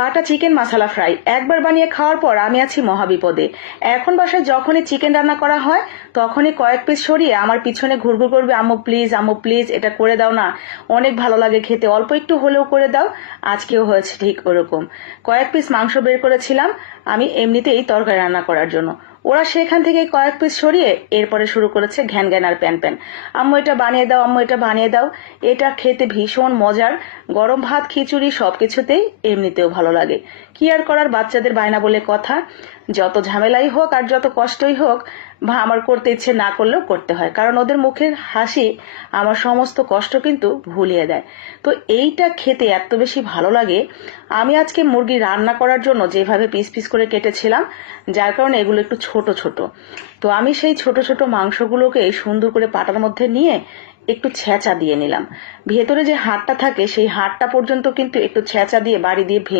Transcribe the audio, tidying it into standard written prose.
পাটা চিকেন মশলা ফ্রাই একবার বানিয়ে খাওয়ার পর আমি আছি মহাবিপদে। এখন বাসায় যখনই চিকেন রান্না করা হয় তখনই কয়েক পিস সরিয়ে আমার পিছনে ঘুরঘুর করবে, আম্মু প্লিজ এটা করে দাও না, অনেক ভালো লাগে খেতে, অল্প একটু হলেও করে দাও। আজকেও হয়েছে ঠিক ওরকম। কয়েক পিস মাংস বের করেছিলাম আমি এমনিতেই তরকারি রান্না করার জন্য। ওরা সেখান থেকে কয়েক পিস সরিয়ে এরপরে শুরু করেছে ঘ্যান ঘ্যান আর প্যান প্যান। আম্মু এটা বানিয়ে দাও, আম্মু এটা বানিয়ে দাও। এটা খেতে ভীষণ মজার, গরম ভাত খিচুড়ি সবকিছুতেই এমনিতেও ভালো লাগে। কি আর করার, বাচ্চাদের বায়না বলে কথা। যত ঝামেলাই হোক আর যত কষ্টই হোক, বা আমার করতে ইচ্ছে না করলেও করতে হয়, কারণ ওদের মুখের হাসি আমার সমস্ত কষ্ট কিন্তু ভুলিয়ে দেয়। তো এইটা খেতে এত বেশি ভালো লাগে। আমি আজকে মুরগি রান্না করার জন্য যেভাবে পিস পিস করে কেটেছিলাম, যার কারণে এগুলো একটু ছোট ছোট। তো আমি সেই ছোট ছোট মাংসগুলোকে সুন্দর করে পাটার মধ্যে নিয়ে একটু ছেঁচা দিয়ে নিলাম। ভেতরে যে হাড়টা থাকে সেই হাড়টা পর্যন্ত কিন্তু একটু ছেঁচা দিয়ে বাড়ি দিয়ে ভেঙে